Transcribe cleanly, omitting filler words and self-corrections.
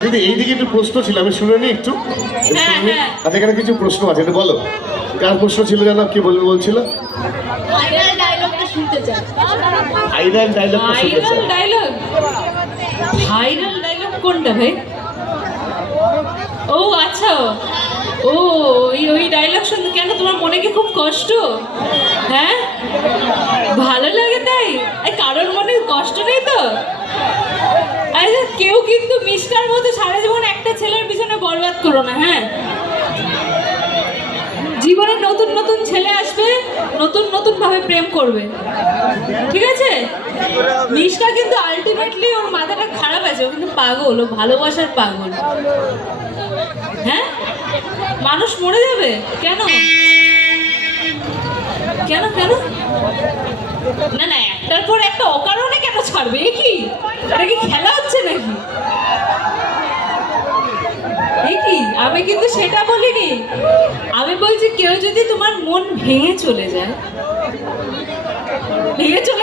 দিদি এইদিকে একটু প্রশ্ন ছিল, আমি শুনে নি একটু। আচ্ছা, এখানে কিছু প্রশ্ন আছে, একটু বলো কার প্রশ্ন ছিল যেন, কি বলবে বলছিল? ভাইরাল ডায়লগটা শুনতে চাই। ভাইরাল ডায়লগটা শুনতে চাই। ভাইরাল ডায়লগ কোনটা ভাই? ও আচ্ছা, ও ওই ডায়লগ শুনতে কেন, তোমার মনে কি খুব কষ্ট? হ্যাঁ, ভালো লাগে তাই? কারোর মনে কষ্ট নেই তো? আচ্ছা, কেউ কিন্তু মিষ্টার মতো সারা জীবন একটা ছেলের পিছনে বরবাদ করো না। হ্যাঁ, জীবনে নতুন নতুন ছেলে আসবে, নতুন নতুন ভাবে প্রেম করবে, ঠিক আছে? মিষ্টা কিন্তু আলটিমেটলি ওর মাথাটা খারাপ আছে, ও কিন্তু পাগল, ও ভালোবাসার পাগল। হ্যাঁ, মানুষ মরে যাবে কেন? কেন কেন? না না, একটার পর একটা অকারণে কেন ছাড়বে? এ কি, এটা কি খেলা হচ্ছে নাকি? কি, আমি কিন্তু সেটা বলিনি। আমি বলছি কেউ যদি তোমার মন ভেঙে চলে যায়, ভেঙে চলে